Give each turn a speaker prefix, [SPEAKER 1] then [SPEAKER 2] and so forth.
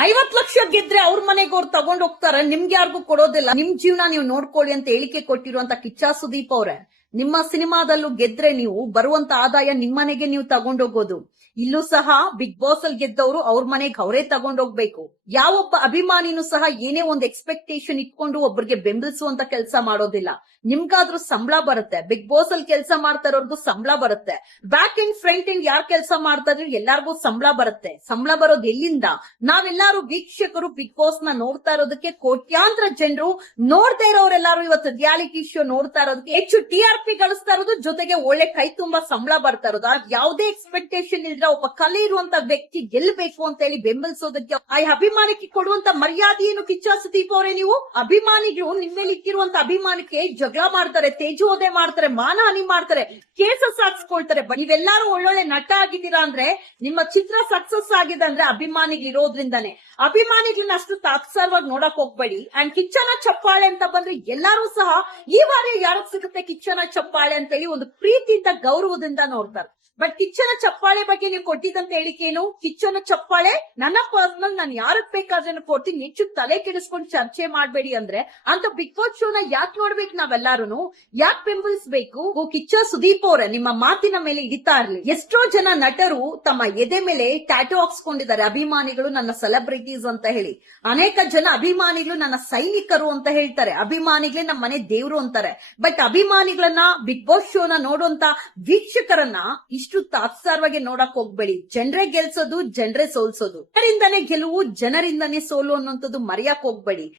[SPEAKER 1] ಐವತ್ ಲಕ್ಷ ಗೆದ್ರೆ ಅವ್ರ ಮನೆಗೆ ಅವ್ರು ತಗೊಂಡ್ ಹೋಗ್ತಾರ. ನಿಮ್ಗೆ ಯಾರಿಗೂ ಕೊಡೋದಿಲ್ಲ. ನಿಮ್ ಜೀವನ ನೀವು ನೋಡ್ಕೊಳ್ಳಿ ಅಂತ ಹೇಳಿಕೆ ಕೊಟ್ಟಿರುವಂತ ಕಿಚ್ಚಾ ಸುದೀಪ್ ಅವ್ರೆ. ನಿಮ್ಮ ಸಿನಿಮಾದಲ್ಲೂ ಗೆದ್ರೆ ನೀವು ಬರುವಂತ ಆದಾಯ ನಿಮ್ಮನೆಗೆ ನೀವು ತಗೊಂಡೋಗೋದು. ಇಲ್ಲೂ ಸಹ ಬಿಗ್ ಬಾಸ್ ಅಲ್ಲಿ ಗೆದ್ದವರು ಅವ್ರ ಮನೆಗೆ ಅವರೇ ತಗೊಂಡೋಗ್ಬೇಕು. ಯಾವೊಬ್ಬ ಅಭಿಮಾನಿನೂ ಸಹ ಏನೇ ಒಂದು ಎಕ್ಸ್ಪೆಕ್ಟೇಷನ್ ಇಟ್ಕೊಂಡು ಒಬ್ಬರಿಗೆ ಬೆಂಬಲಿಸುವಂತ ಕೆಲಸ ಮಾಡೋದಿಲ್ಲ. ನಿಮ್ಗಾದ್ರೂ ಸಂಬಳ ಬರುತ್ತೆ. ಬಿಗ್ ಬಾಸ್ ಅಲ್ಲಿ ಕೆಲಸ ಮಾಡ್ತಾ ಇರೋರ್ಗು ಸಂಬಳ ಬರುತ್ತೆ. ಬ್ಯಾಕ್ ಇನ್ ಫ್ರಂಟ್ ಇಂಡ್ ಯಾರ್ ಕೆಲಸ ಮಾಡ್ತಾ ಇದ್ರು ಎಲ್ಲಾರ್ಗೂ ಸಂಬಳ ಬರುತ್ತೆ. ಸಂಬಳ ಬರೋದು ಎಲ್ಲಿಂದ? ನಾವೆಲ್ಲಾರು ವೀಕ್ಷಕರು ಬಿಗ್ ಬಾಸ್ನ ನೋಡ್ತಾ ಇರೋದಕ್ಕೆ ಕೋಟ್ಯಾಂತರ ಜನರು ನೋಡ್ತಾ ಇರೋರೆಲ್ಲಾರು ಇವತ್ತು ರಿಯಾಲಿಟಿ ಶೋ ನೋಡ್ತಾ ಇರೋದಕ್ಕೆ ಹೆಚ್ಚು ಟಿ ಆರ್ ಪಿ ಕಳಿಸ್ತಾ ಇರೋದು ಜೊತೆಗೆ ಒಳ್ಳೆ ಕೈ ತುಂಬಾ ಸಂಬಳ ಬರ್ತಾ ಇರೋದು. ಯಾವುದೇ ಎಕ್ಸ್ಪೆಕ್ಟೇಷನ್ ಇಲ್ದ್ರೆ ಒಬ್ಬ ಕಲೆ ಇರುವಂತ ವ್ಯಕ್ತಿ ಗೆಲ್ಬೇಕು ಅಂತ ಹೇಳಿ ಬೆಂಬಲಿಸೋದಕ್ಕೆ ಆ ಅಭಿಮಾನಕ್ಕೆ ಕೊಡುವಂತ ಮರ್ಯಾದೆಯನ್ನು ಕಿಚ್ಚ ಸುದೀಪ್ ಅವರೇ ನೀವು. ಅಭಿಮಾನಿಗಳು ನಿಮ್ಮಲ್ಲಿ ಇಕ್ಕಿರುವಂತ ಅಭಿಮಾನಕ್ಕೆ ಜಗಳ ಮಾಡ್ತಾರೆ ತೇಜೋದೆ ಮಾಡ್ತಾರೆ, ಮಾನಹಾನಿ ಮಾಡ್ತಾರೆ ಕೇಸಸ್ ಹಾಕ್ಸ್ಕೊಳ್ತಾರೆ ಬ- ನೀವೆಲ್ಲಾರು ಒಳ್ಳೊಳ್ಳೆ ನಟ ಆಗಿದ್ದೀರಾ ಅಂದ್ರೆ, ನಿಮ್ಮ ಚಿತ್ರ ಸಕ್ಸಸ್ ಆಗಿದೆ ಅಂದ್ರೆ ಅಭಿಮಾನಿಗಳು ಇರೋದ್ರಿಂದಾನೆ. ಅಭಿಮಾನಿಗಳನ್ನ ಅಷ್ಟು ತಾತ್ಸಾರವಾಗಿ ನೋಡಕ್ ಹೋಗ್ಬೇಡಿ. ಅಂಡ್ ಕಿಚ್ಚನ ಚಪ್ಪಾಳೆ ಅಂತ ಬಂದ್ರೆ ಎಲ್ಲಾರು ಸಹ ಈ ಬಾರಿ ಯಾರಕ್ ಸಿಗುತ್ತೆ ಕಿಚ್ಚನ ಚಪ್ಪಾಳೆ ಅಂತ ಹೇಳಿ ಒಂದು ಪ್ರೀತಿಯಿಂದ ಗೌರವದಿಂದ ನೋಡ್ತಾರೆ. ಬಟ್ ಕಿಚ್ಚನ ಚಪ್ಪಾಳೆ ಬಗ್ಗೆ ನೀವು ಕೊಟ್ಟಿದ್ದಂತ ಹೇಳಿಕೆ ಏನು? ಕಿಚ್ಚನ ಚಪ್ಪಾಳೆ, ನನ್ನ ಪರ್ಸನಲ್ ನಾನು ಯಾರಕ್ ಬೇಕಾದ್ರೆ ಕೊಡ್ತೀನಿ ಹೆಚ್ಚು ತಲೆ ಕೆಡಿಸ್ಕೊಂಡು ಚರ್ಚೆ ಮಾಡ್ಬೇಡಿ ಅಂದ್ರೆ ಅಂತ ಬಿಗ್ ಬಾಸ್ ಶೋನ ಯಾಕೆ ನೋಡ್ಬೇಕು ನಾವೆಲ್ಲಾರು ಯಾಕೆ ಬೆಂಬಲಿಸಬೇಕು? ಕಿಚ್ಚ ಸುದೀಪ್ ಅವರೇ, ನಿಮ್ಮ ಮಾತಿನ ಮೇಲೆ ಹಿಡಿತಾ ಇರ್ಲಿ ಎಷ್ಟೋ ಜನ ನಟರು ತಮ್ಮ ಎದೆ ಮೇಲೆ ಟ್ಯಾಟೋ ಹಾಕ್ಸ್ಕೊಂಡಿದ್ದಾರೆ ಅಭಿಮಾನಿಗಳು ನನ್ನ ಸೆಲೆಬ್ರಿಟೀಸ್ ಅಂತ ಹೇಳಿ. ಅನೇಕ ಜನ ಅಭಿಮಾನಿಗಳು ನನ್ನ ಸೈನಿಕರು ಅಂತ ಹೇಳ್ತಾರೆ. ಅಭಿಮಾನಿಗಳೇ ನಮ್ಮ ಮನೆ ದೇವ್ರು ಅಂತಾರೆ. ಬಟ್ ಅಭಿಮಾನಿಗಳನ್ನ ಬಿಗ್ ಬಾಸ್ ಶೋನ ನೋಡುವಂತ ವೀಕ್ಷಕರನ್ನ ಇಷ್ಟು ತಾತ್ಸಾರವಾಗಿ ನೋಡಕ್ ಹೋಗ್ಬೇಡಿ. ಜನರೇ ಗೆಲ್ಸೋದು, ಜನರೇ ಸೋಲ್ಸೋದು. ಜನರಿಂದನೇ ಗೆಲುವು, ಜನರಿಂದನೇ ಸೋಲು ಅನ್ನುವಂಥದ್ದು ಮರೆಯಕ್ ಹೋಗ್ಬೇಡಿ.